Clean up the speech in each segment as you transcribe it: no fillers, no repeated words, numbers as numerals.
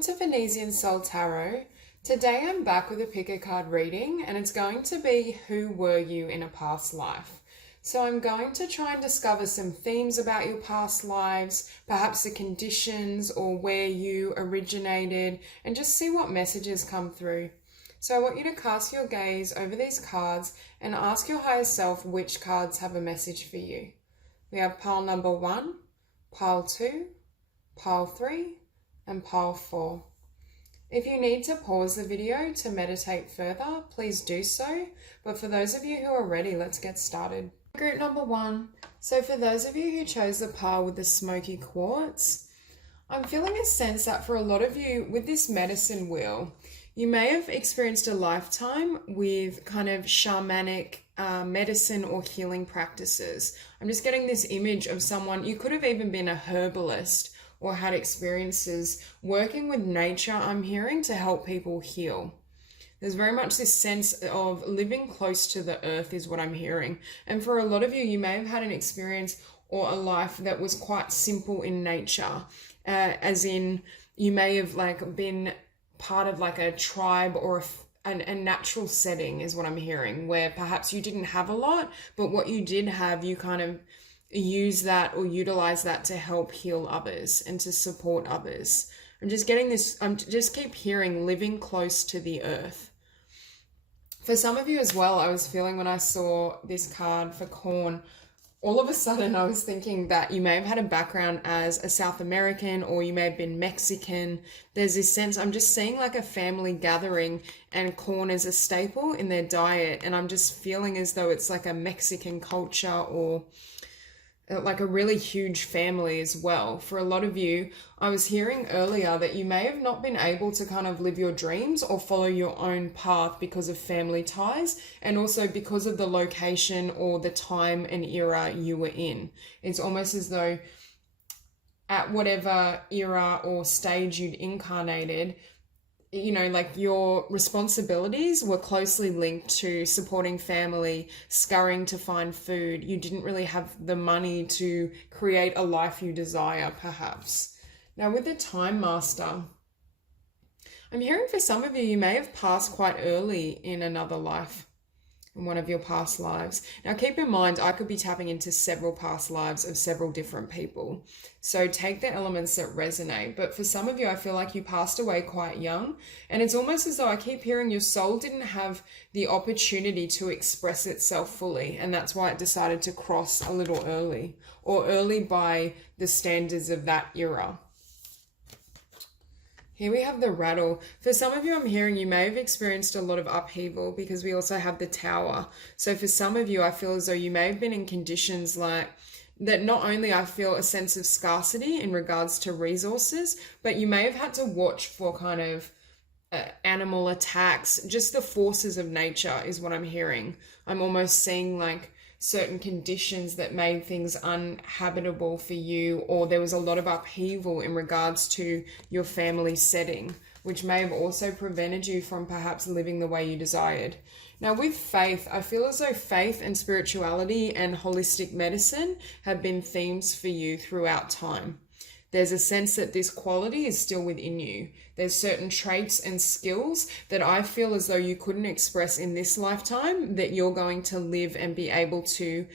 Welcome to Venusian Soul Tarot. Today I'm back with a pick a card reading and it's going to be who were you in a past life. So I'm going to try and discover some themes about your past lives, perhaps the conditions or where you originated, and just see what messages come through. So I want you to cast your gaze over these cards and ask your higher self which cards have a message for you. We have pile number 1, pile 2, pile 3, and pile 4. If you need to pause the video to meditate further, please do so. But for those of you who are ready, let's get started. Group number 1. So for those of you who chose the pile with the Smoky Quartz, I'm feeling a sense that for a lot of you with this medicine wheel, you may have experienced a lifetime with kind of shamanic medicine or healing practices. I'm just getting this image of someone, you could have even been a herbalist or had experiences working with nature, I'm hearing, to help people heal. There's very much this sense of living close to the earth is what I'm hearing. And for a lot of you, you may have had an experience or a life that was quite simple in nature, as in you may have been part of a tribe or a natural setting is what I'm hearing, where perhaps you didn't have a lot, but what you did have, you kind of use that or utilize that to help heal others and to support others. I'm just getting this, just keep hearing living close to the earth. For some of you as well, I was feeling when I saw this card for corn, all of a sudden I was thinking that you may have had a background as a South American or you may have been Mexican. There's this sense, I'm just seeing like a family gathering and corn is a staple in their diet. And I'm just feeling as though it's like a Mexican culture or like a really huge family as well. For a lot of you, I was hearing earlier that you may have not been able to kind of live your dreams or follow your own path because of family ties and also because of the location or the time and era you were in. It's almost as though at whatever era or stage you'd incarnated, you know, like your responsibilities were closely linked to supporting family, scurrying to find food. You didn't really have the money to create a life you desire, perhaps. Now, with the Time Master, I'm hearing for some of you, you may have passed quite early in another life, in one of your past lives. Now, keep in mind, I could be tapping into several past lives of several different people. So take the elements that resonate. But for some of you, I feel like you passed away quite young. And it's almost as though I keep hearing your soul didn't have the opportunity to express itself fully. And that's why it decided to cross a little early, or early by the standards of that era. Here we have the rattle. For some of you, I'm hearing you may have experienced a lot of upheaval because we also have the tower. So for some of you, I feel as though you may have been in conditions like that. Not only I feel a sense of scarcity in regards to resources, but you may have had to watch for kind of animal attacks. Just the forces of nature is what I'm hearing. I'm almost seeing like certain conditions that made things uninhabitable for you, or there was a lot of upheaval in regards to your family setting, which may have also prevented you from perhaps living the way you desired. Now with faith, I feel as though faith and spirituality and holistic medicine have been themes for you throughout time. There's a sense that this quality is still within you. There's certain traits and skills that I feel as though you couldn't express in this lifetime that you're going to live and be able to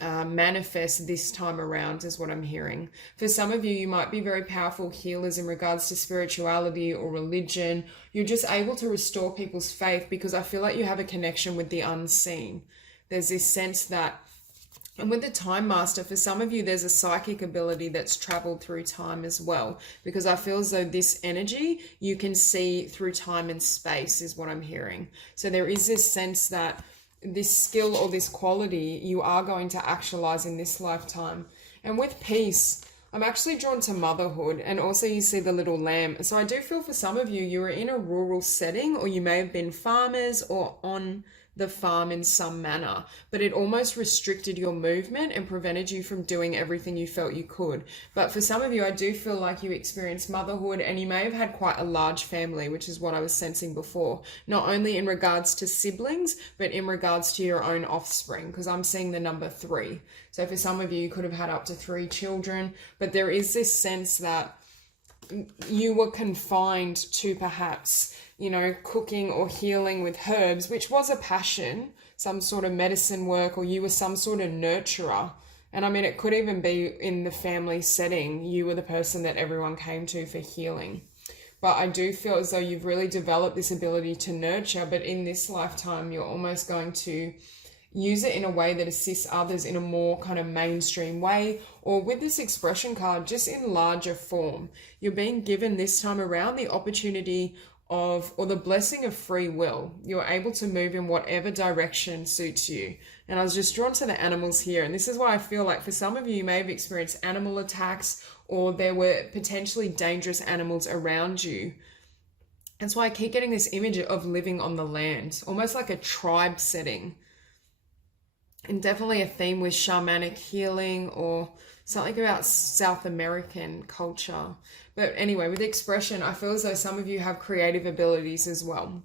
manifest this time around is what I'm hearing. For some of you, you might be very powerful healers in regards to spirituality or religion. You're just able to restore people's faith because I feel like you have a connection with the unseen. There's this sense that, and with the Time Master, for some of you, there's a psychic ability that's traveled through time as well, because I feel as though this energy you can see through time and space is what I'm hearing. So there is this sense that this skill or this quality you are going to actualize in this lifetime. And with peace, I'm actually drawn to motherhood, and also you see the little lamb. So I do feel for some of you, you were in a rural setting, or you may have been farmers or on the farm in some manner, but it almost restricted your movement and prevented you from doing everything you felt you could. But for some of you, I do feel like you experienced motherhood and you may have had quite a large family, which is what I was sensing before, not only in regards to siblings, but in regards to your own offspring, because I'm seeing the number 3. So for some of you, you could have had up to 3 children, but there is this sense that you were confined to perhaps, you know, cooking or healing with herbs, which was a passion, some sort of medicine work, or you were some sort of nurturer. And I mean, it could even be in the family setting. You were the person that everyone came to for healing. But I do feel as though you've really developed this ability to nurture, but in this lifetime, you're almost going to use it in a way that assists others in a more kind of mainstream way, or with this expression card, just in larger form. You're being given this time around the opportunity of, or the blessing of free will. You're able to move in whatever direction suits you. And I was just drawn to the animals here. And this is why I feel like for some of you, you may have experienced animal attacks, or there were potentially dangerous animals around you. That's why I keep getting this image of living on the land, almost like a tribe setting. And definitely a theme with shamanic healing or something about South American culture. But anyway, with expression, I feel as though some of you have creative abilities as well.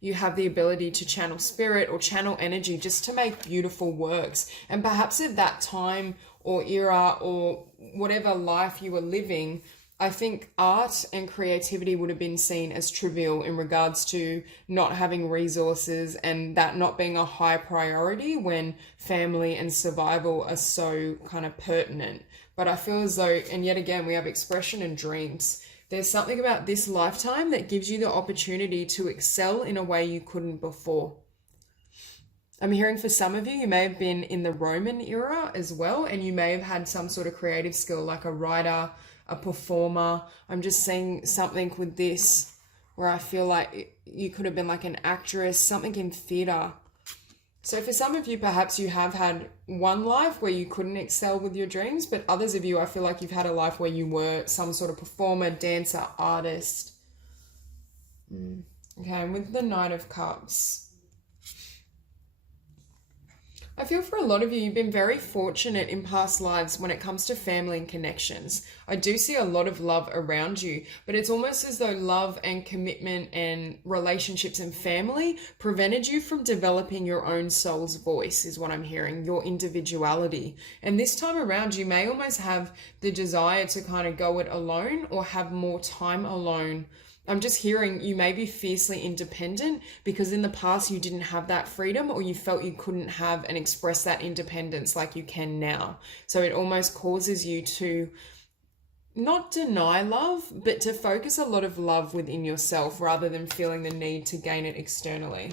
You have the ability to channel spirit or channel energy just to make beautiful works. And perhaps at that time or era or whatever life you were living, I think art and creativity would have been seen as trivial in regards to not having resources and that not being a high priority when family and survival are so kind of pertinent. But I feel as though, and yet again, we have expression and dreams. There's something about this lifetime that gives you the opportunity to excel in a way you couldn't before. I'm hearing for some of you, you may have been in the Roman era as well, and you may have had some sort of creative skill like a writer, a performer. I'm just seeing something with this where I feel like you could have been like an actress, something in theatre. So for some of you, perhaps you have had one life where you couldn't excel with your dreams, but others of you, I feel like you've had a life where you were some sort of performer, dancer, artist. Okay, and with the Knight of Cups, I feel for a lot of you, you've been very fortunate in past lives when it comes to family and connections. I do see a lot of love around you, but it's almost as though love and commitment and relationships and family prevented you from developing your own soul's voice, is what I'm hearing, your individuality. And this time around, you may almost have the desire to kind of go it alone or have more time alone. I'm just hearing you may be fiercely independent because in the past you didn't have that freedom, or you felt you couldn't have and express that independence like you can now. So it almost causes you to not deny love, but to focus a lot of love within yourself rather than feeling the need to gain it externally.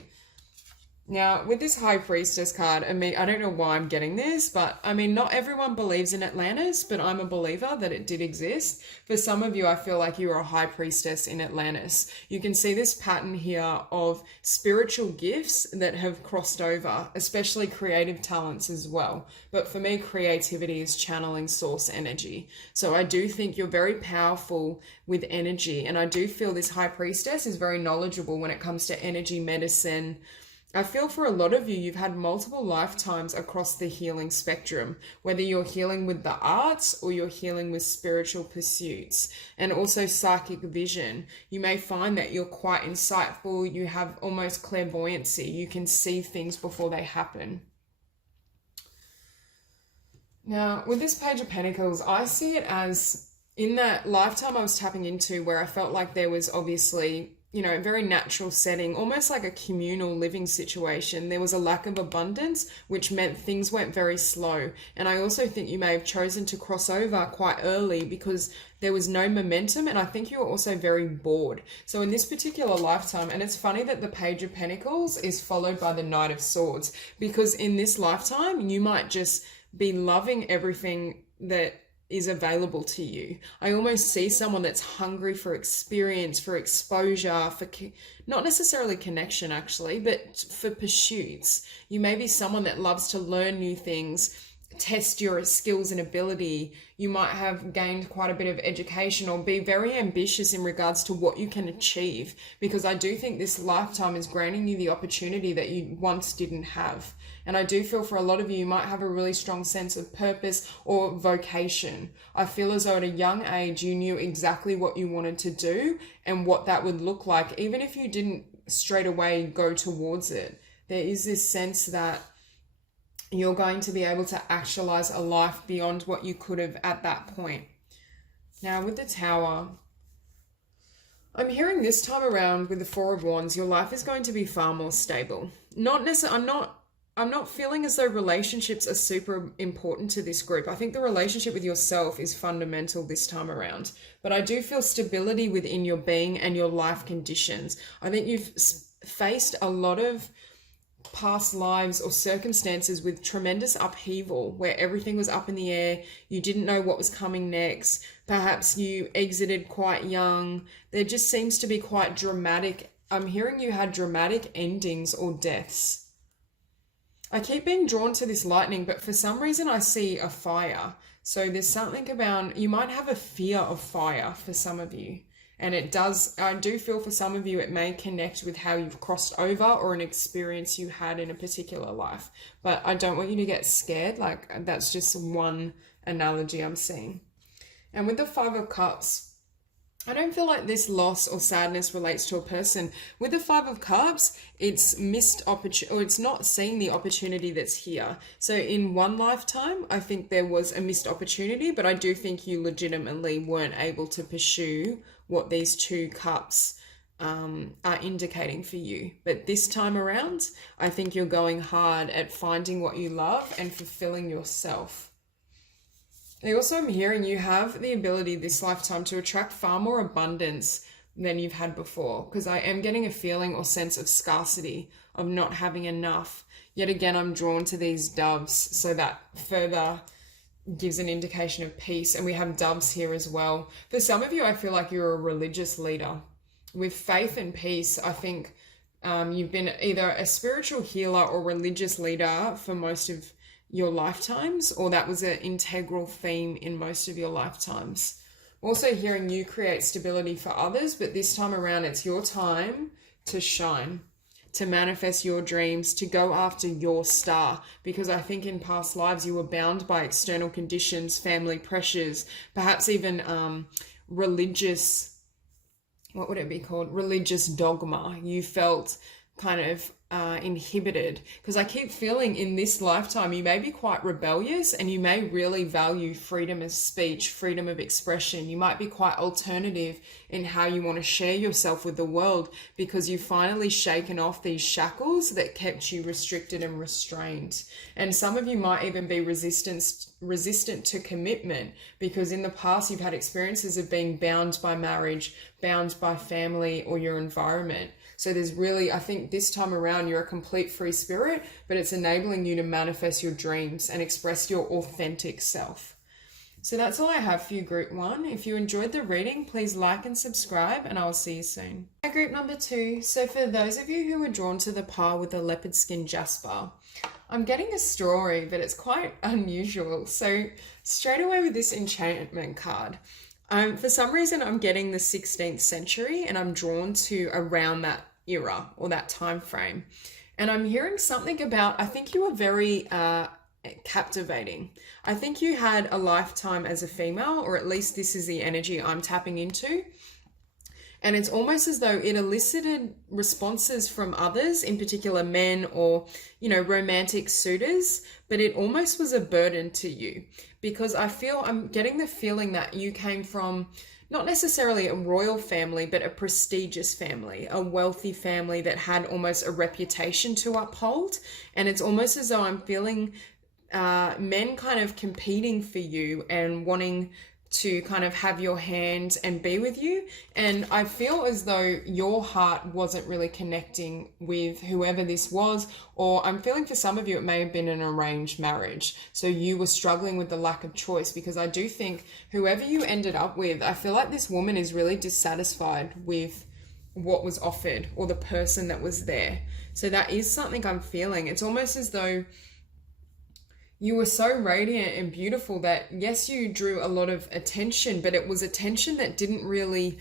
Now, with this High Priestess card, I mean, I don't know why I'm getting this, but I mean, not everyone believes in Atlantis, but I'm a believer that it did exist. For some of you, I feel like you are a High Priestess in Atlantis. You can see this pattern here of spiritual gifts that have crossed over, especially creative talents as well. But for me, creativity is channeling source energy. So I do think you're very powerful with energy, and I do feel this High Priestess is very knowledgeable when it comes to energy medicine. I feel for a lot of you, you've had multiple lifetimes across the healing spectrum, whether you're healing with the arts or you're healing with spiritual pursuits, and also psychic vision. You may find that you're quite insightful, you have almost clairvoyancy, you can see things before they happen. Now, with this Page of Pentacles, I see it as in that lifetime I was tapping into where I felt like there was obviously, you know, a very natural setting, almost like a communal living situation. There was a lack of abundance, which meant things went very slow. And I also think you may have chosen to cross over quite early because there was no momentum, and I think you were also very bored. So in this particular lifetime, and it's funny that the Page of Pentacles is followed by the Knight of Swords, because in this lifetime, you might just be loving everything that is available to you. I almost see someone that's hungry for experience, for exposure, for not necessarily connection actually, but for pursuits. You may be someone that loves to learn new things, test your skills and ability. You might have gained quite a bit of education or be very ambitious in regards to what you can achieve, because I do think this lifetime is granting you the opportunity that you once didn't have. And I do feel for a lot of you, you might have a really strong sense of purpose or vocation. I feel as though at a young age, you knew exactly what you wanted to do and what that would look like, even if you didn't straight away go towards it. There is this sense that you're going to be able to actualize a life beyond what you could have at that point. Now with the Tower, I'm hearing this time around with the Four of Wands, your life is going to be far more stable. Not necessarily, I'm not feeling as though relationships are super important to this group. I think the relationship with yourself is fundamental this time around. But I do feel stability within your being and your life conditions. I think you've faced a lot of past lives or circumstances with tremendous upheaval where everything was up in the air. You didn't know what was coming next. Perhaps you exited quite young. There just seems to be quite dramatic. I'm hearing you had dramatic endings or deaths. I keep being drawn to this lightning, but for some reason I see a fire. So there's something about, you might have a fear of fire for some of you. And I do feel for some of you, it may connect with how you've crossed over or an experience you had in a particular life. But I don't want you to get scared. Like, that's just one analogy I'm seeing. And with the Five of Cups, I don't feel like this loss or sadness relates to a person. With the Five of Cups, it's missed opportunity, or it's not seeing the opportunity that's here. So in one lifetime, I think there was a missed opportunity, but I do think you legitimately weren't able to pursue what these two cups are indicating for you. But this time around, I think you're going hard at finding what you love and fulfilling yourself. I also am hearing you have the ability this lifetime to attract far more abundance than you've had before, because I am getting a feeling or sense of scarcity, of not having enough. Yet again, I'm drawn to these doves, so that further gives an indication of peace. And we have doves here as well. For some of you, I feel like you're a religious leader. With faith and peace, I think you've been either a spiritual healer or religious leader for most of your lifetimes, or that was an integral theme in most of your lifetimes. Also hearing you create stability for others, but this time around it's your time to shine, to manifest your dreams, to go after your star, because I think in past lives you were bound by external conditions, family pressures, perhaps even religious, what would it be called? Religious dogma. You felt kind of inhibited, because I keep feeling in this lifetime you may be quite rebellious and you may really value freedom of speech, freedom of expression. You might be quite alternative in how you want to share yourself with the world, because you've finally shaken off these shackles that kept you restricted and restrained. And some of you might even be resistant to commitment, because in the past you've had experiences of being bound by marriage, bound by family or your environment. So there's really, I think this time around, you're a complete free spirit, but it's enabling you to manifest your dreams and express your authentic self. So that's all I have for you, group 1. If you enjoyed the reading, please like and subscribe, and I'll see you soon. Hi, group number 2. So for those of you who were drawn to the pile with the leopard skin Jasper, I'm getting a story, but it's quite unusual. So straight away with this enchantment card, for some reason I'm getting the 16th century, and I'm drawn to around that era or that time frame. And I'm hearing something about, I think you were very captivating. I think you had a lifetime as a female, or at least this is the energy I'm tapping into. And it's almost as though it elicited responses from others, in particular men or, romantic suitors, but it almost was a burden to you, because I'm getting the feeling that you came from not necessarily a royal family, but a prestigious family, a wealthy family that had almost a reputation to uphold. And it's almost as though I'm feeling men kind of competing for you and wanting to kind of have your hand and be with you. And I feel as though your heart wasn't really connecting with whoever this was, or I'm feeling for some of you it may have been an arranged marriage. So you were struggling with the lack of choice, because I do think whoever you ended up with, I feel like this woman is really dissatisfied with what was offered or the person that was there. So that is something I'm feeling. It's almost as though you were so radiant and beautiful that, yes, you drew a lot of attention, but it was attention that didn't really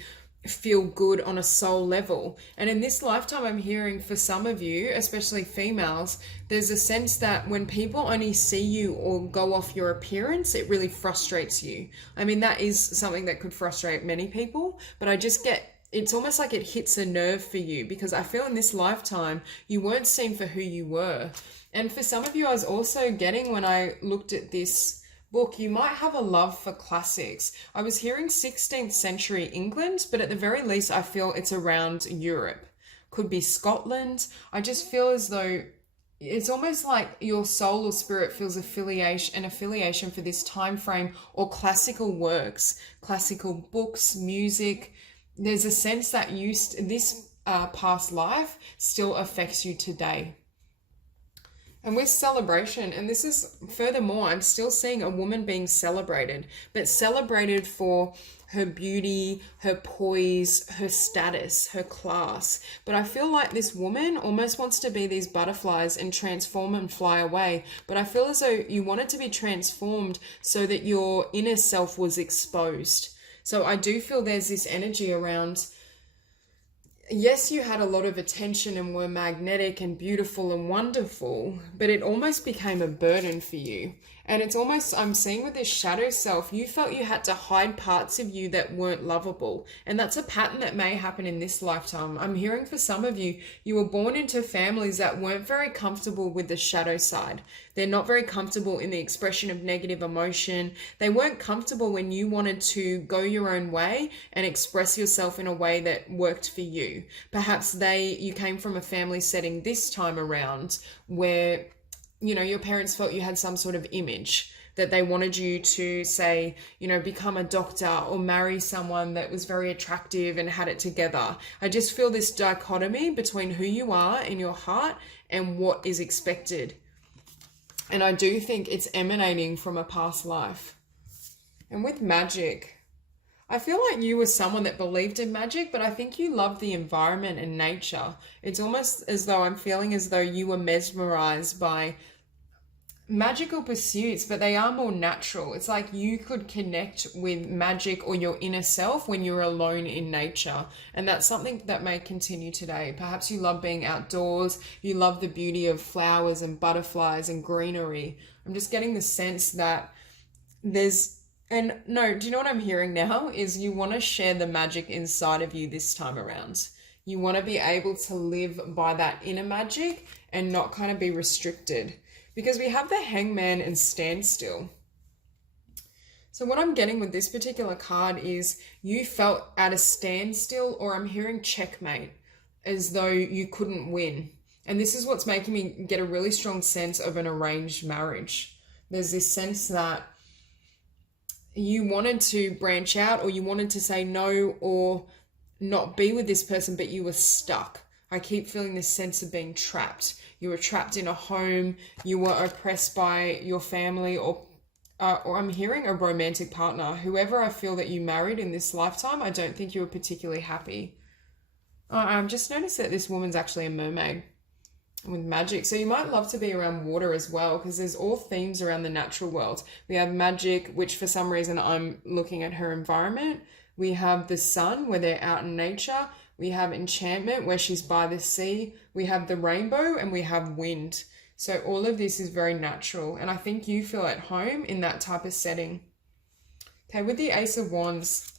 feel good on a soul level. And in this lifetime, I'm hearing for some of you, especially females, there's a sense that when people only see you or go off your appearance, it really frustrates you. I mean, that is something that could frustrate many people, but I just get, it's almost like it hits a nerve for you, because I feel in this lifetime, you weren't seen for who you were. And for some of you, I was also getting, when I looked at this book, you might have a love for classics. I was hearing 16th century England, but at the very least, I feel it's around Europe. Could be Scotland. I just feel as though it's almost like your soul or spirit feels an affiliation for this time frame, or classical works, classical books, music. There's a sense that this past life still affects you today. And with celebration, and this is furthermore, I'm still seeing a woman being celebrated, but celebrated for her beauty, her poise, her status, her class. But I feel like this woman almost wants to be these butterflies and transform and fly away. But I feel as though you want it to be transformed so that your inner self was exposed. So I do feel there's this energy around, yes, you had a lot of attention and were magnetic and beautiful and wonderful, but it almost became a burden for you. And it's almost, I'm seeing with this shadow self, you felt you had to hide parts of you that weren't lovable. And that's a pattern that may happen in this lifetime. I'm hearing for some of you, you were born into families that weren't very comfortable with the shadow side. They're not very comfortable in the expression of negative emotion. They weren't comfortable when you wanted to go your own way and express yourself in a way that worked for you. Perhaps you came from a family setting this time around where, you know, your parents felt you had some sort of image that they wanted you to, say, you know, become a doctor or marry someone that was very attractive and had it together. I just feel this dichotomy between who you are in your heart and what is expected. And I do think it's emanating from a past life. And with magic, I feel like you were someone that believed in magic, but I think you loved the environment and nature. It's almost as though I'm feeling as though you were mesmerized by magical pursuits, but they are more natural. It's like you could connect with magic or your inner self when you're alone in nature. And that's something that may continue today. Perhaps you love being outdoors. You love the beauty of flowers and butterflies and greenery. I'm just getting the sense that do you know what I'm hearing now is you want to share the magic inside of you this time around. You want to be able to live by that inner magic and not kind of be restricted. Because we have the Hangman and Standstill. So what I'm getting with this particular card is you felt at a standstill, or I'm hearing checkmate, as though you couldn't win. And this is what's making me get a really strong sense of an arranged marriage. There's this sense that you wanted to branch out, or you wanted to say no or not be with this person, but you were stuck. I keep feeling this sense of being trapped. You were trapped in a home, you were oppressed by your family, or I'm hearing a romantic partner. Whoever I feel that you married in this lifetime, I don't think you were particularly happy. I've just noticed that this woman's actually a mermaid with magic. So you might love to be around water as well, because there's all themes around the natural world. We have magic, which for some reason I'm looking at her environment. We have the sun, where they're out in nature. We have enchantment, where she's by the sea. We have the rainbow, and we have wind. So all of this is very natural. And I think you feel at home in that type of setting. Okay, with the Ace of Wands,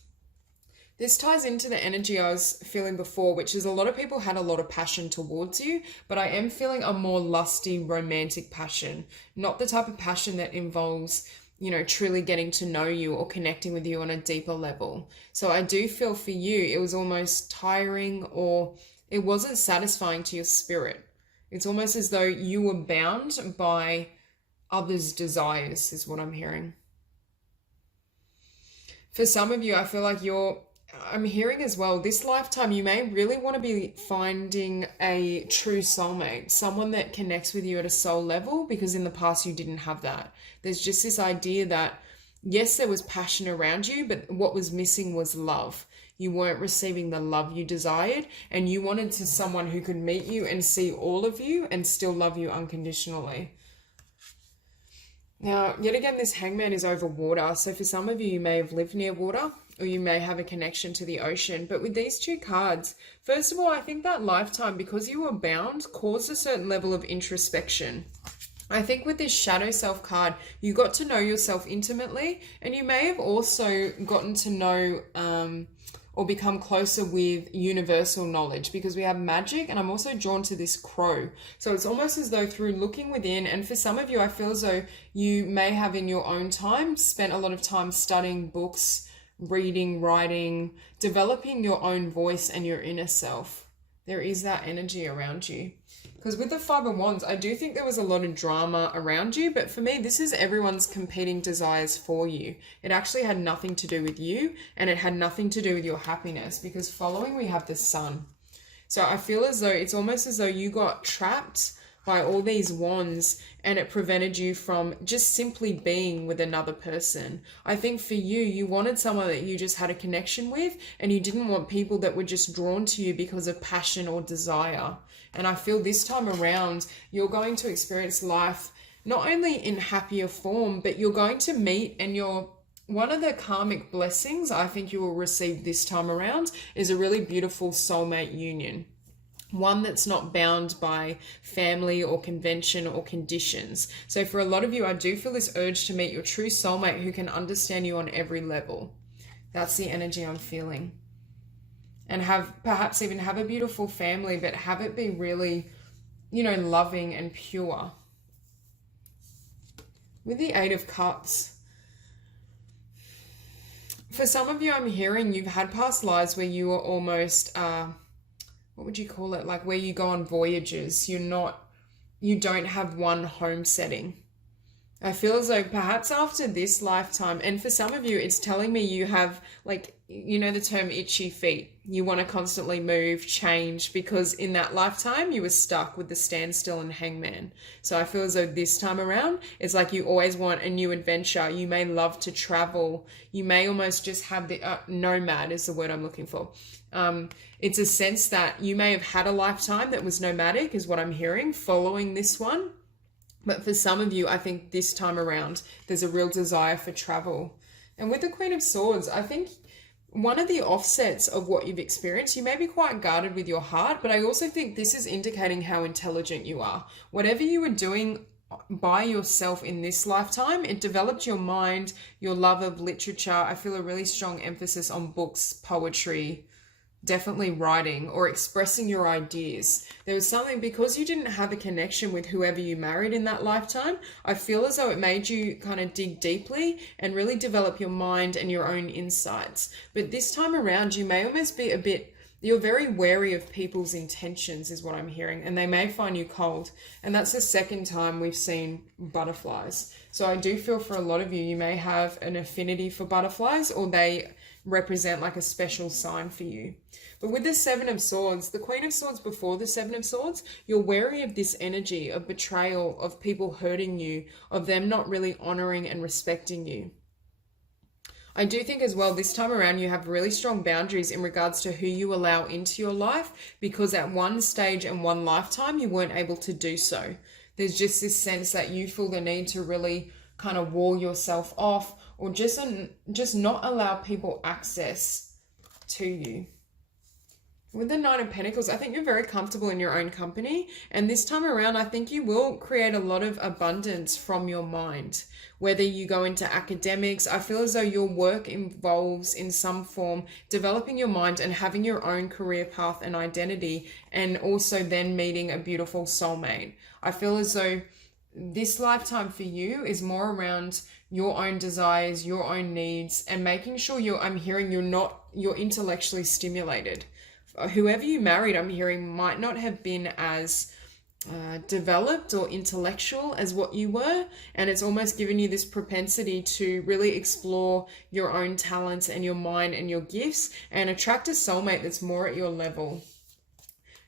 this ties into the energy I was feeling before, which is a lot of people had a lot of passion towards you, but I am feeling a more lusty, romantic passion. Not the type of passion that involves, you know, truly getting to know you or connecting with you on a deeper level. So I do feel for you, it was almost tiring, or it wasn't satisfying to your spirit. It's almost as though you were bound by others' desires, is what I'm hearing. For some of you, I feel like I'm hearing as well, this lifetime, you may really want to be finding a true soulmate, someone that connects with you at a soul level, because in the past you didn't have that. There's just this idea that, yes, there was passion around you, but what was missing was love. You weren't receiving the love you desired, and you wanted someone who could meet you and see all of you and still love you unconditionally. Now, yet again, this Hangman is over water. So for some of you, you may have lived near water, or you may have a connection to the ocean. But with these two cards, first of all, I think that lifetime, because you were bound, caused a certain level of introspection. I think with this Shadow Self card, you got to know yourself intimately, and you may have also gotten to know or become closer with universal knowledge, because we have magic, and I'm also drawn to this crow. So it's almost as though through looking within, and for some of you, I feel as though you may have in your own time spent a lot of time studying books, reading, writing, developing your own voice and your inner self. There is that energy around you. Because with the Five of Wands, I do think there was a lot of drama around you, but for me, this is everyone's competing desires for you. It actually had nothing to do with you, and it had nothing to do with your happiness, because following we have the Sun. So I feel as though it's almost as though you got trapped by all these wands, and it prevented you from just simply being with another person. I think for you, you wanted someone that you just had a connection with, and you didn't want people that were just drawn to you because of passion or desire. And I feel this time around, you're going to experience life not only in happier form, but you're going to meet, and one of the karmic blessings I think you will receive this time around is a really beautiful soulmate union. One that's not bound by family or convention or conditions. So for a lot of you, I do feel this urge to meet your true soulmate who can understand you on every level. That's the energy I'm feeling. And perhaps even have a beautiful family, but have it be really, loving and pure. With the Eight of Cups, for some of you, I'm hearing you've had past lives where you were almost, what would you call it? Like where you go on voyages. You don't have one home setting. I feel as though perhaps after this lifetime, and for some of you, it's telling me you have, the term itchy feet. You want to constantly move, change, because in that lifetime, you were stuck with the standstill and hangman. So I feel as though this time around, it's like you always want a new adventure. You may love to travel. You may almost just have the, nomad is the word I'm looking for. It's a sense that you may have had a lifetime that was nomadic, is what I'm hearing, following this one. But for some of you, I think this time around, there's a real desire for travel. And with the Queen of Swords, I think one of the offsets of what you've experienced, you may be quite guarded with your heart, but I also think this is indicating how intelligent you are. Whatever you were doing by yourself in this lifetime, it developed your mind, your love of literature. I feel a really strong emphasis on books, poetry, definitely writing or expressing your ideas. There was something, because you didn't have a connection with whoever you married in that lifetime, I feel as though it made you kind of dig deeply and really develop your mind and your own insights. But this time around, you may almost be you're very wary of people's intentions, is what I'm hearing, and they may find you cold. And that's the second time we've seen butterflies. So I do feel for a lot of you, you may have an affinity for butterflies, or they represent like a special sign for you. But with the Seven of Swords, the Queen of Swords before the Seven of Swords, you're wary of this energy of betrayal, of people hurting you, of them not really honoring and respecting you. I do think as well, this time around, you have really strong boundaries in regards to who you allow into your life, because at one stage and one lifetime, you weren't able to do so. There's just this sense that you feel the need to really kind of wall yourself off, or just not allow people access to you. With the Nine of Pentacles, I think you're very comfortable in your own company. And this time around, I think you will create a lot of abundance from your mind. Whether you go into academics, I feel as though your work involves in some form developing your mind and having your own career path and identity, and also then meeting a beautiful soulmate. I feel as though this lifetime for you is more around your own desires, your own needs, and making sure you're intellectually stimulated. Whoever you married, I'm hearing, might not have been as developed or intellectual as what you were, and it's almost given you this propensity to really explore your own talents and your mind and your gifts, and attract a soulmate that's more at your level.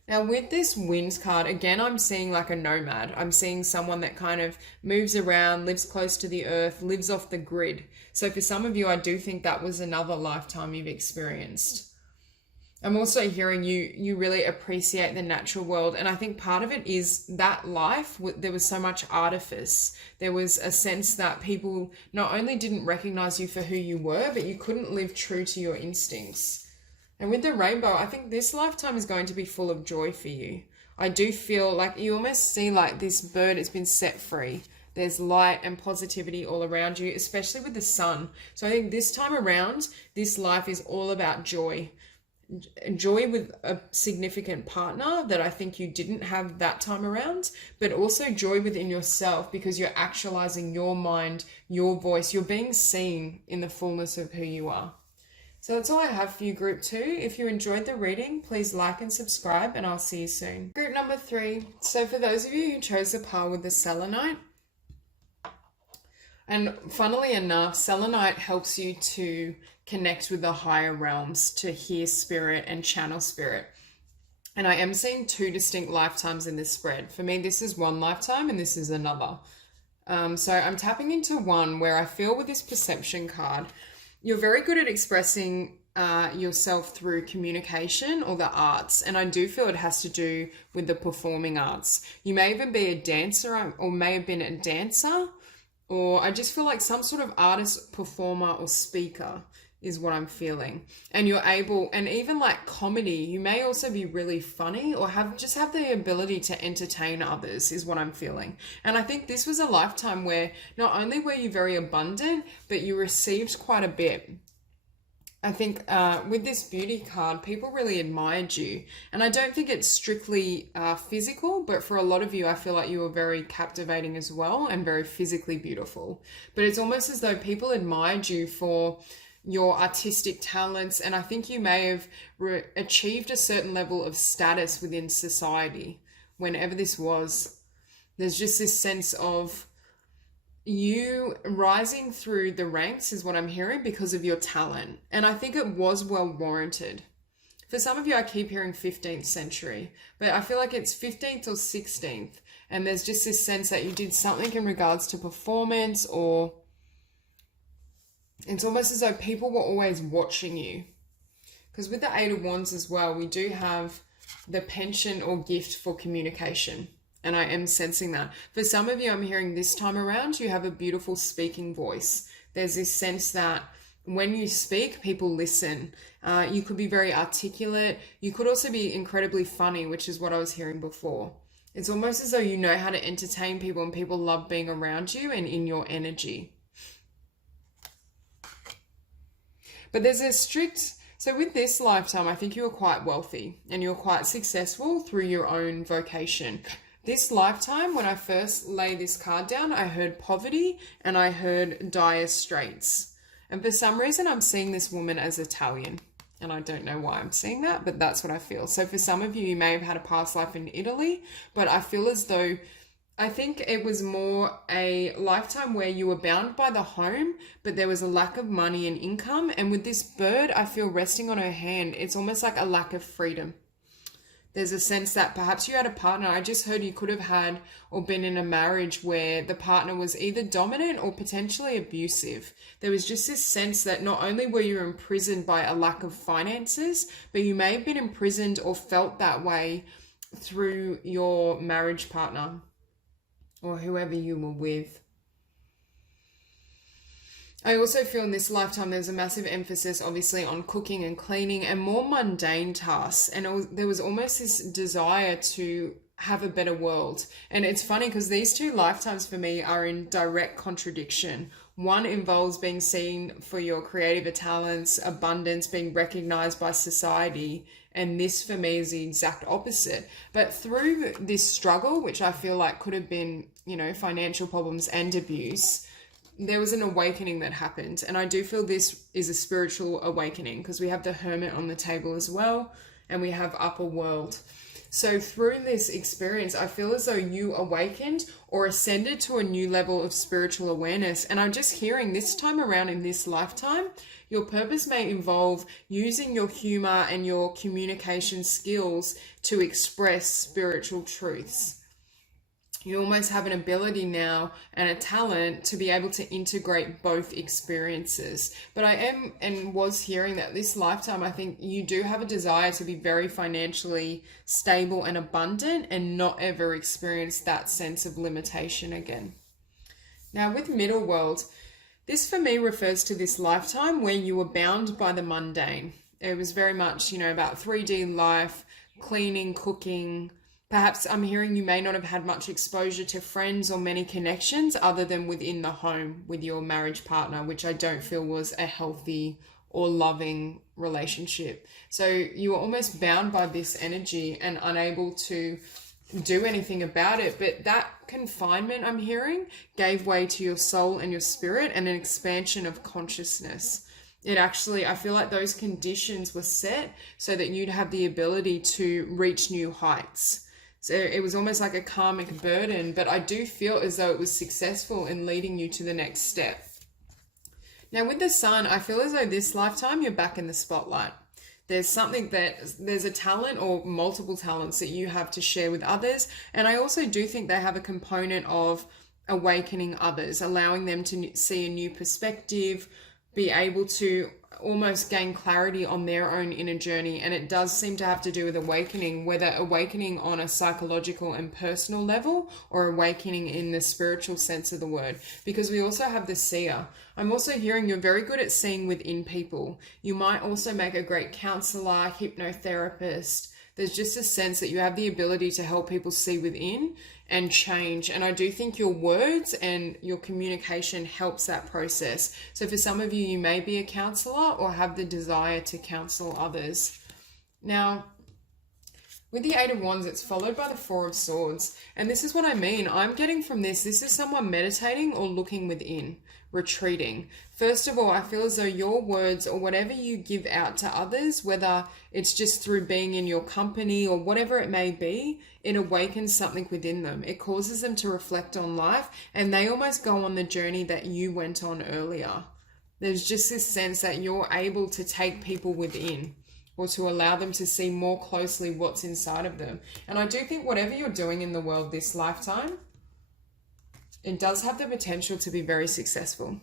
Now with this Winds card, again, I'm seeing like a nomad. I'm seeing someone that kind of moves around, lives close to the earth, lives off the grid. So for some of you, I do think that was another lifetime you've experienced. I'm also hearing you really appreciate the natural world. And I think part of it is that life, there was so much artifice. There was a sense that people not only didn't recognize you for who you were, but you couldn't live true to your instincts. And with the Rainbow, I think this lifetime is going to be full of joy for you. I do feel like you almost see like this bird has been set free. There's light and positivity all around you, especially with the sun. So I think this time around, this life is all about joy. Joy with a significant partner that I think you didn't have that time around, but also joy within yourself because you're actualizing your mind, your voice, you're being seen in the fullness of who you are. So that's all I have for you, Group 2. If you enjoyed the reading, please like and subscribe, and I'll see you soon. Group number 3. So for those of you who chose the pile with the Selenite, and funnily enough, Selenite helps you to connect with the higher realms, to hear spirit and channel spirit. And I am seeing 2 distinct lifetimes in this spread. For me, this is one lifetime and this is another. So I'm tapping into one where I feel with this perception card, you're very good at expressing yourself through communication or the arts. And I do feel it has to do with the performing arts. You may even be a dancer or may have been a dancer, or I just feel like some sort of artist, performer, or speaker is what I'm feeling. And you're able, and even like comedy, you may also be really funny or have the ability to entertain others is what I'm feeling. And I think this was a lifetime where not only were you very abundant, but you received quite a bit. I think with this beauty card, people really admired you. And I don't think it's strictly physical, but for a lot of you, I feel like you were very captivating as well and very physically beautiful. But it's almost as though people admired you for your artistic talents, and I think you may have achieved a certain level of status within society whenever this was. There's just this sense of you rising through the ranks is what I'm hearing because of your talent, and I think it was well warranted. For some of you, I keep hearing 15th century, but I feel like it's 15th or 16th, and there's just this sense that you did something in regards to performance, or it's almost as though people were always watching you. Because with the 8 of Wands as well, we do have the penchant or gift for communication. And I am sensing that. For some of you, I'm hearing this time around, you have a beautiful speaking voice. There's this sense that when you speak, people listen. You could be very articulate. You could also be incredibly funny, which is what I was hearing before. It's almost as though you know how to entertain people and people love being around you and in your energy. But there's a strict, so with this lifetime, I think you were quite wealthy and you were quite successful through your own vocation. This lifetime, when I first lay this card down, I heard poverty and I heard dire straits. And for some reason, I'm seeing this woman as Italian. And I don't know why I'm seeing that, but that's what I feel. So for some of you, you may have had a past life in Italy, but I feel as though I think it was more a lifetime where you were bound by the home, but there was a lack of money and income. And with this bird, I feel resting on her hand, it's almost like a lack of freedom. There's a sense that perhaps you had a partner. I just heard you could have had or been in a marriage where the partner was either dominant or potentially abusive. There was just this sense that not only were you imprisoned by a lack of finances, but you may have been imprisoned or felt that way through your marriage partner or whoever you were with. I also feel in this lifetime there's a massive emphasis obviously on cooking and cleaning and more mundane tasks, and there was almost this desire to have a better world. And it's funny because these 2 lifetimes for me are in direct contradiction. One involves being seen for your creative talents, abundance, being recognized by society, and this for me is the exact opposite. But through this struggle, which I feel like could have been, financial problems and abuse, there was an awakening that happened. And I do feel this is a spiritual awakening because we have the Hermit on the table as well, and we have upper world. So through this experience, I feel as though you awakened or ascended to a new level of spiritual awareness. And I'm just hearing this time around in this lifetime, your purpose may involve using your humor and your communication skills to express spiritual truths. You almost have an ability now and a talent to be able to integrate both experiences. But I am and was hearing that this lifetime, I think you do have a desire to be very financially stable and abundant and not ever experience that sense of limitation again. Now with middle world, this for me refers to this lifetime where you were bound by the mundane. It was very much, about 3D life, cleaning, cooking, Perhaps I'm hearing you may not have had much exposure to friends or many connections other than within the home with your marriage partner, which I don't feel was a healthy or loving relationship. So you were almost bound by this energy and unable to do anything about it. But that confinement, I'm hearing, gave way to your soul and your spirit and an expansion of consciousness. It actually, I feel like those conditions were set so that you'd have the ability to reach new heights. So it was almost like a karmic burden, but I do feel as though it was successful in leading you to the next step. Now with the sun, I feel as though this lifetime you're back in the spotlight. There's a talent or multiple talents that you have to share with others. And I also do think they have a component of awakening others, allowing them to see a new perspective, be able to almost gain clarity on their own inner journey. And it does seem to have to do with awakening, whether awakening on a psychological and personal level or awakening in the spiritual sense of the word, because we also have the seer. I'm also hearing you're very good at seeing within people. You might also make a great counselor, hypnotherapist. There's just a sense that you have the ability to help people see within and change. And I do think your words and your communication helps that process. So for some of you, you may be a counselor or have the desire to counsel others. Now, with the Eight of Wands, it's followed by the Four of Swords. And this is what I mean. I'm getting from this is someone meditating or looking within, retreating. First of all, I feel as though your words or whatever you give out to others, whether it's just through being in your company or whatever it may be, it awakens something within them. It causes them to reflect on life, and they almost go on the journey that you went on earlier. There's just this sense that you're able to take people within, or to allow them to see more closely what's inside of them. And I do think whatever you're doing in the world this lifetime, it does have the potential to be very successful.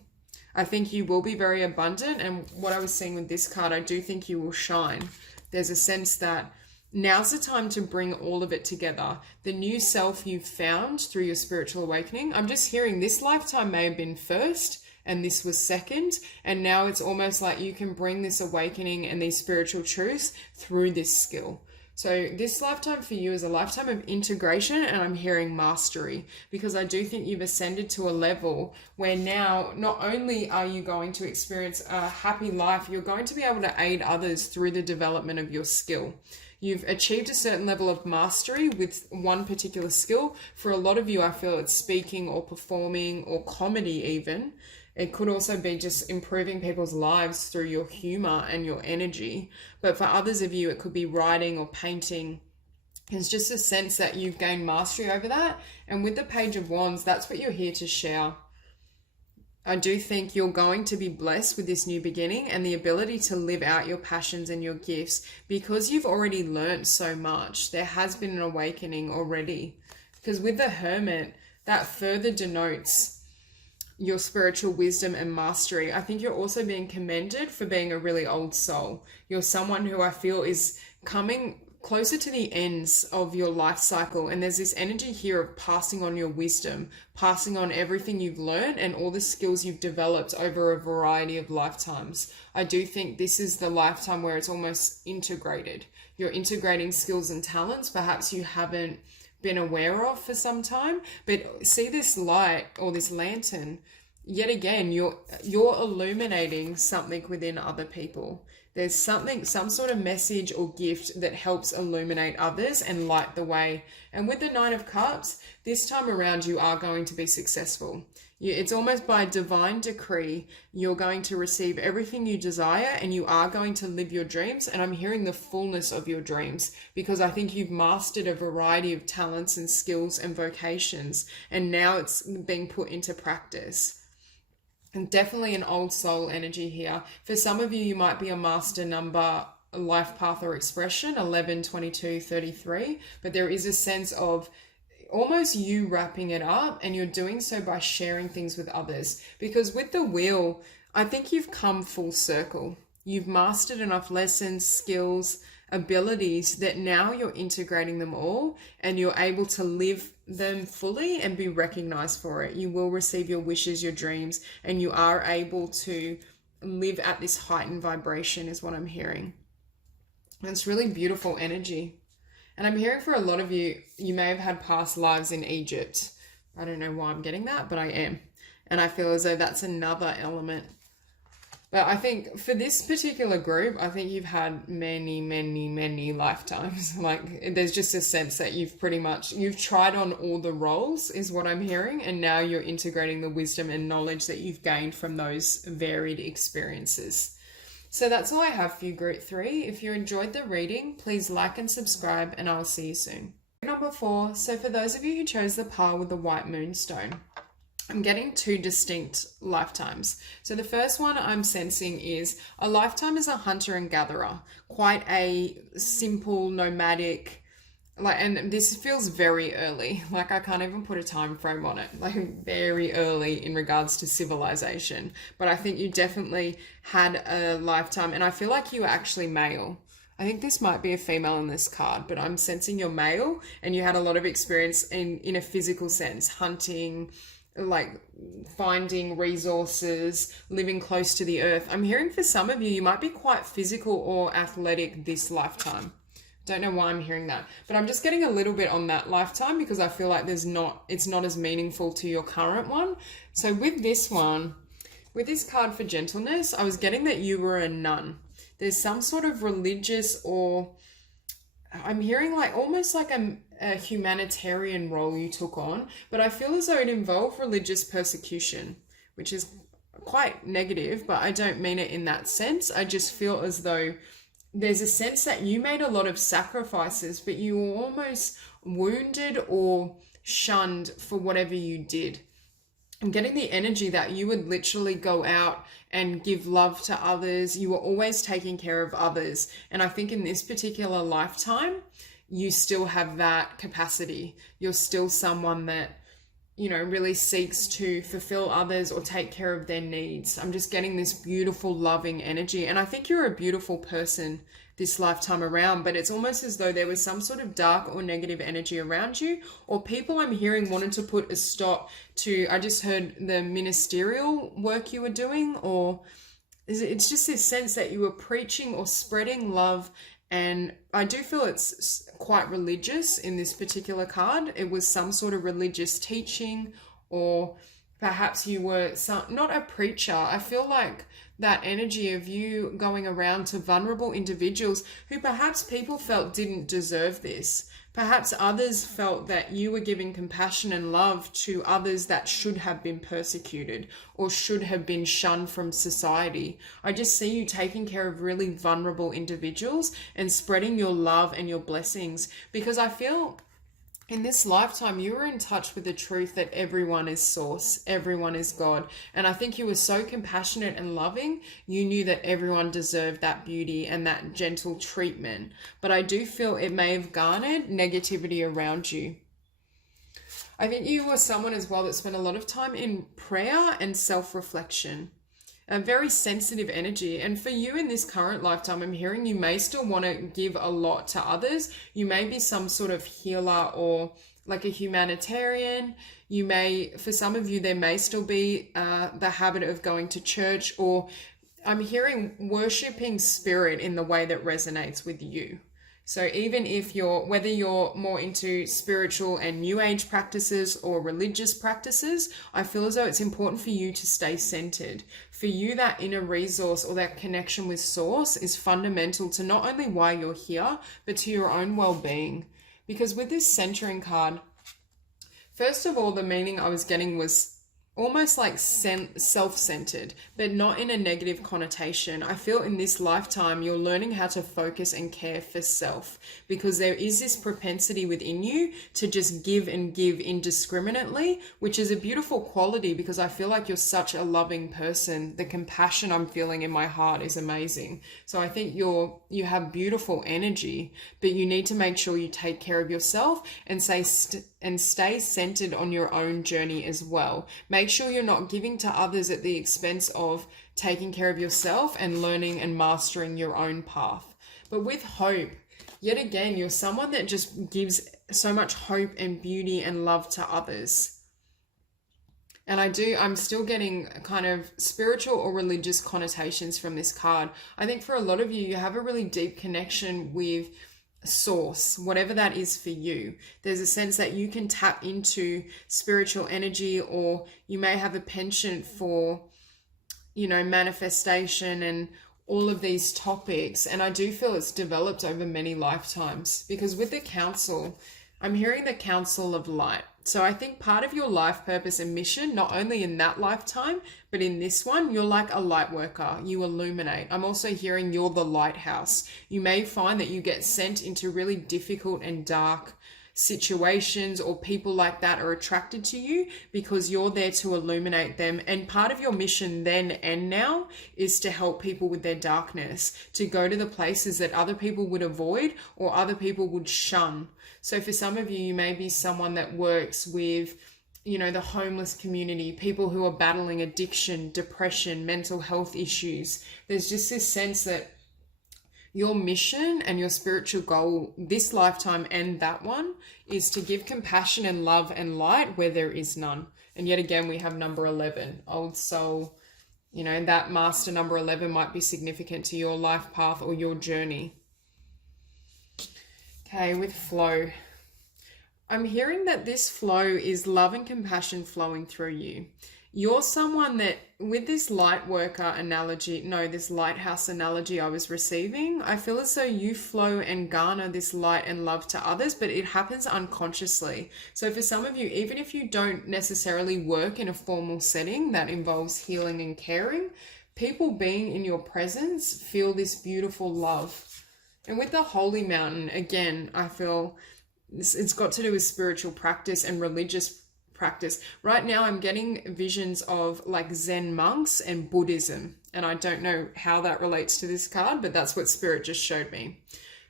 I think you will be very abundant, and what I was seeing with this card, I do think you will shine. There's a sense that now's the time to bring all of it together. The new self you've found through your spiritual awakening, I'm just hearing this lifetime may have been first, and this was second, and now it's almost like you can bring this awakening and these spiritual truths through this skill. So this lifetime for you is a lifetime of integration, and I'm hearing mastery, because I do think you've ascended to a level where now not only are you going to experience a happy life, you're going to be able to aid others through the development of your skill. You've achieved a certain level of mastery with one particular skill. For a lot of you, I feel it's speaking or performing or comedy even. It could also be just improving people's lives through your humor and your energy. But for others of you, it could be writing or painting. It's just a sense that you've gained mastery over that. And with the Page of Wands, that's what you're here to share. I do think you're going to be blessed with this new beginning and the ability to live out your passions and your gifts, because you've already learned so much. There has been an awakening already. Because with the Hermit, that further denotes your spiritual wisdom and mastery. I think you're also being commended for being a really old soul. You're someone who I feel is coming closer to the ends of your life cycle, and there's this energy here of passing on your wisdom, passing on everything you've learned and all the skills you've developed over a variety of lifetimes. I do think this is the lifetime where it's almost integrated. You're integrating skills and talents perhaps you haven't been aware of for some time, but see this light or this lantern, yet again, you're illuminating something within other people. There's some sort of message or gift that helps illuminate others and light the way. And with the Nine of Cups, this time around, you are going to be successful. It's almost by divine decree, you're going to receive everything you desire and you are going to live your dreams. And I'm hearing the fullness of your dreams, because I think you've mastered a variety of talents and skills and vocations, and now it's being put into practice. And definitely an old soul energy here. For some of you, you might be a master number, life path or expression, 11, 22, 33, but there is a sense of almost you wrapping it up, and you're doing so by sharing things with others. Because with the Wheel, I think you've come full circle. You've mastered enough lessons, skills, abilities that now you're integrating them all and you're able to live them fully and be recognized for it. You will receive your wishes, your dreams, and you are able to live at this heightened vibration is what I'm hearing. And it's really beautiful energy. And I'm hearing for a lot of you, you may have had past lives in Egypt. I don't know why I'm getting that, but I am. And I feel as though that's another element. But I think for this particular group, I think you've had many, many, many lifetimes. Like, there's just a sense that you've tried on all the roles is what I'm hearing. And now you're integrating the wisdom and knowledge that you've gained from those varied experiences. So that's all I have for you, group 3. If you enjoyed the reading, please like and subscribe, and I'll see you soon. Number 4. So for those of you who chose the pile with the white moonstone, I'm getting 2 distinct lifetimes. So the first one I'm sensing is a lifetime as a hunter and gatherer, quite a simple, nomadic, and this feels very early. Like, I can't even put a time frame on it, like very early in regards to civilization. But I think you definitely had a lifetime, and I feel like you were actually male. I think this might be a female in this card, but I'm sensing you're male and you had a lot of experience in a physical sense, hunting, like finding resources, living close to the earth. I'm hearing for some of you, you might be quite physical or athletic this lifetime. Don't know why I'm hearing that, but I'm just getting a little bit on that lifetime because I feel like it's not as meaningful to your current one. So with this one, with this card for gentleness, I was getting that you were a nun. There's some sort of religious, or I'm hearing like almost like a humanitarian role you took on, but I feel as though it involved religious persecution, which is quite negative, but I don't mean it in that sense. I just feel as though there's a sense that you made a lot of sacrifices, but you were almost wounded or shunned for whatever you did. I'm getting the energy that you would literally go out and give love to others. You were always taking care of others. And I think in this particular lifetime, you still have that capacity. You're still someone that, really seeks to fulfill others or take care of their needs. I'm just getting this beautiful, loving energy. And I think you're a beautiful person this lifetime around, but it's almost as though there was some sort of dark or negative energy around you, or people I'm hearing wanted to put a stop to, I just heard the ministerial work you were doing, or it's just this sense that you were preaching or spreading love. And I do feel it's quite religious in this particular card. It was some sort of religious teaching, or perhaps you were not a preacher. I feel like that energy of you going around to vulnerable individuals who perhaps people felt didn't deserve this. Perhaps others felt that you were giving compassion and love to others that should have been persecuted or should have been shunned from society. I just see you taking care of really vulnerable individuals and spreading your love and your blessings, because I feel in this lifetime, you were in touch with the truth that everyone is source, everyone is God. And I think you were so compassionate and loving, you knew that everyone deserved that beauty and that gentle treatment. But I do feel it may have garnered negativity around you. I think you were someone as well that spent a lot of time in prayer and self-reflection. A very sensitive energy. And for you in this current lifetime, I'm hearing you may still want to give a lot to others. You may be some sort of healer or like a humanitarian. You may, for some of you, there may still be the habit of going to church, or I'm hearing worshiping spirit in the way that resonates with you. So even if whether you're more into spiritual and new age practices or religious practices, I feel as though it's important for you to stay centered. For you, that inner resource or that connection with source is fundamental to not only why you're here, but to your own well-being. Because with this centering card, first of all, the meaning I was getting was almost like self-centered, but not in a negative connotation. I feel in this lifetime, you're learning how to focus and care for self, because there is this propensity within you to just give and give indiscriminately, which is a beautiful quality because I feel like you're such a loving person. The compassion I'm feeling in my heart is amazing. So I think you have beautiful energy, but you need to make sure you take care of yourself and stay centered on your own journey as well. Make sure you're not giving to others at the expense of taking care of yourself and learning and mastering your own path. But with hope, yet again, you're someone that just gives so much hope and beauty and love to others. And I'm still getting kind of spiritual or religious connotations from this card. I think for a lot of you, you have a really deep connection with source, whatever that is for you. There's a sense that you can tap into spiritual energy, or you may have a penchant for, manifestation and all of these topics. And I do feel it's developed over many lifetimes, because with the council, I'm hearing the council of light. So I think part of your life purpose and mission, not only in that lifetime, but in this one, you're like a light worker. You illuminate. I'm also hearing you're the lighthouse. You may find that you get sent into really difficult and dark situations, or people like that are attracted to you because you're there to illuminate them. And part of your mission then and now is to help people with their darkness, to go to the places that other people would avoid or other people would shun. So for some of you, you may be someone that works with, the homeless community, people who are battling addiction, depression, mental health issues. There's just this sense that your mission and your spiritual goal this lifetime and that one is to give compassion and love and light where there is none. And yet again, we have number 11, old soul. That master number 11 might be significant to your life path or your journey. Okay, with flow. I'm hearing that this flow is love and compassion flowing through you. You're someone that, with this light worker analogy, this lighthouse analogy I was receiving, I feel as though you flow and garner this light and love to others, but it happens unconsciously. So for some of you, even if you don't necessarily work in a formal setting that involves healing and caring, people being in your presence feel this beautiful love. And with the holy mountain, again, I feel it's got to do with spiritual practice and religious practice. Right now, I'm getting visions of like Zen monks and Buddhism. And I don't know how that relates to this card, but that's what Spirit just showed me.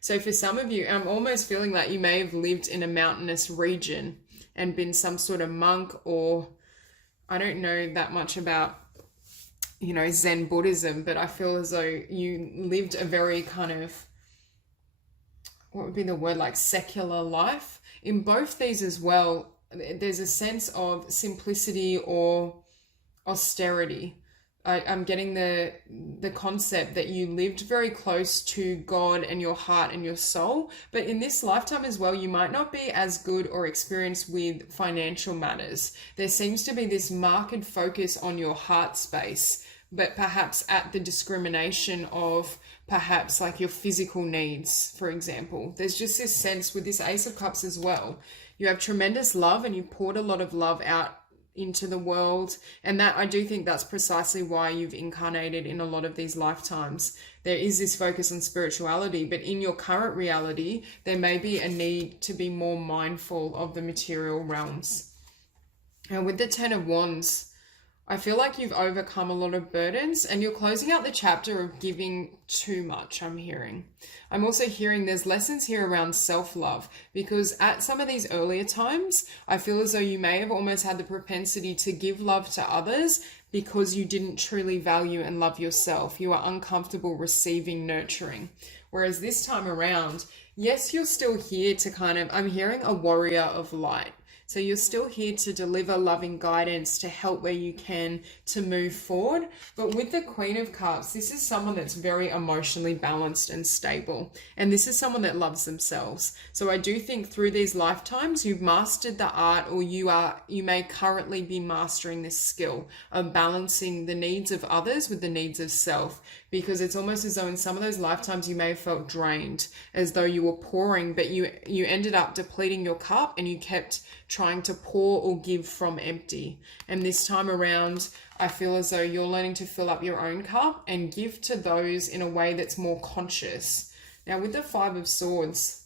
So for some of you, I'm almost feeling like you may have lived in a mountainous region and been some sort of monk, or I don't know that much about Zen Buddhism, but I feel as though you lived a very kind of, what would be the word, like secular life. In both these as well, there's a sense of simplicity or austerity. I'm getting the concept that you lived very close to God and your heart and your soul. But in this lifetime as well, you might not be as good or experienced with financial matters. There seems to be this marked focus on your heart space, but perhaps at the discrimination of perhaps like your physical needs, for example. There's just this sense with this Ace of Cups as well. You have tremendous love and you poured a lot of love out into the world. And that, I do think that's precisely why you've incarnated in a lot of these lifetimes. There is this focus on spirituality, but in your current reality, there may be a need to be more mindful of the material realms. And with the Ten of Wands, I feel like you've overcome a lot of burdens and you're closing out the chapter of giving too much, I'm hearing. I'm also hearing there's lessons here around self-love, because at some of these earlier times, I feel as though you may have almost had the propensity to give love to others because you didn't truly value and love yourself. You are uncomfortable receiving nurturing. Whereas this time around, yes, you're still here to I'm hearing a warrior of light. So you're still here to deliver loving guidance, to help where you can, to move forward. But with the Queen of Cups, this is someone that's very emotionally balanced and stable. And this is someone that loves themselves. So I do think through these lifetimes, you've mastered the art, or you may currently be mastering this skill of balancing the needs of others with the needs of self. Because it's almost as though in some of those lifetimes you may have felt drained, as though you were pouring, but you ended up depleting your cup and you kept trying to pour or give from empty. And this time around, I feel as though you're learning to fill up your own cup and give to those in a way that's more conscious. Now with the Five of Swords,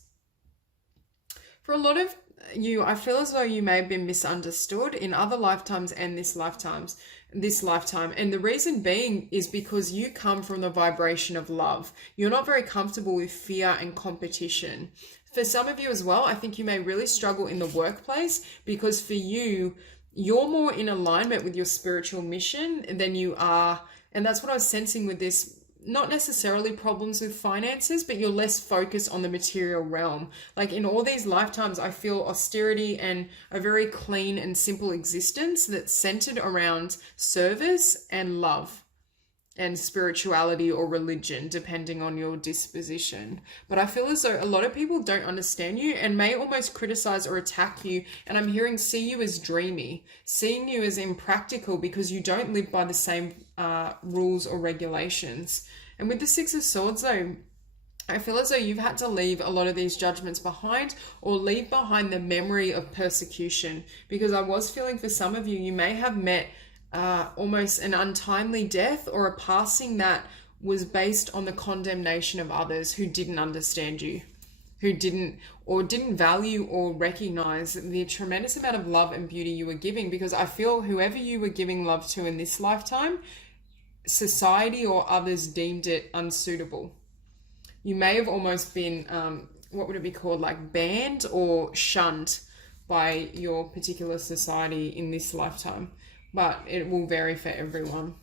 for a lot of you, I feel as though you may have been misunderstood in other lifetimes and this lifetime. And the reason being is because you come from the vibration of love. You're not very comfortable with fear and competition. For some of you as well, I think you may really struggle in the workplace, because for you, you're more in alignment with your spiritual mission than you are. And that's what I was sensing with this. Not necessarily problems with finances, but you're less focused on the material realm. Like in all these lifetimes, I feel austerity and a very clean and simple existence that's centered around service and love. and spirituality or religion, depending on your disposition. But I feel as though a lot of people don't understand you and may almost criticize or attack you. And I'm hearing see you as dreamy, seeing you as impractical because you don't live by the same rules or regulations. And with the Six of Swords, though, I feel as though you've had to leave a lot of these judgments behind or leave behind the memory of persecution, because I was feeling for some of you, you may have met almost an untimely death or a passing that was based on the condemnation of others who didn't understand you, who didn't value or recognize the tremendous amount of love and beauty you were giving. Because I feel whoever you were giving love to in this lifetime, society or others deemed it unsuitable. You may have almost been, what would it be called, like banned or shunned by your particular society in this lifetime. But it will vary for everyone.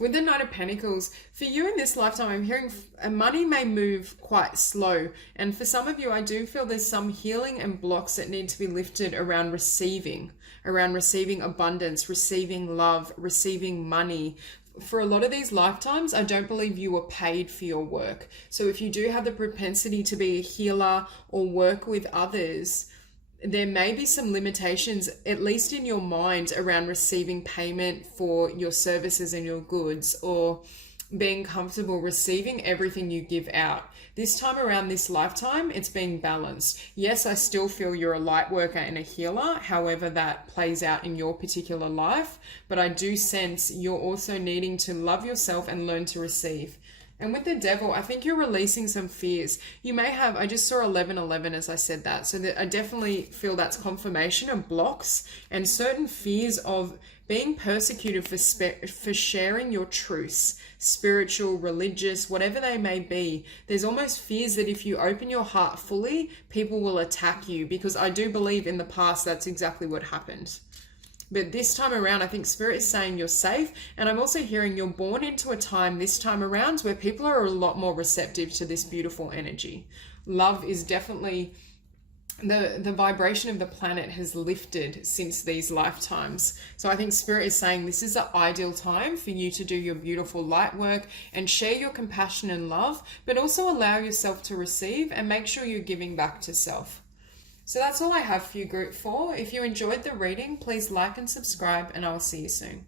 With the Knight of Pentacles, for you in this lifetime, I'm hearing money may move quite slow. And for some of you, I do feel there's some healing and blocks that need to be lifted around receiving abundance, receiving love, receiving money. For a lot of these lifetimes, I don't believe you were paid for your work. So if you do have the propensity to be a healer or work with others, there may be some limitations, at least in your mind, around receiving payment for your services and your goods, or being comfortable receiving everything you give out. This time around, this lifetime, it's being balanced. Yes, I still feel you're a light worker and a healer, however that plays out in your particular life, but I do sense you're also needing to love yourself and learn to receive. And with the Devil, I think you're releasing some fears. You may have, I just saw 1111 as I said that. So that I definitely feel that's confirmation of blocks and certain fears of being persecuted for sharing your truths, spiritual, religious, whatever they may be. There's almost fears that if you open your heart fully, people will attack you, because I do believe in the past that's exactly what happened. But this time around, I think Spirit is saying you're safe. And I'm also hearing you're born into a time this time around where people are a lot more receptive to this beautiful energy. Love is definitely, the vibration of the planet has lifted since these lifetimes. So I think Spirit is saying this is the ideal time for you to do your beautiful light work and share your compassion and love, but also allow yourself to receive and make sure you're giving back to self. So that's all I have for you, Group 4. If you enjoyed the reading, please like and subscribe, and I will see you soon.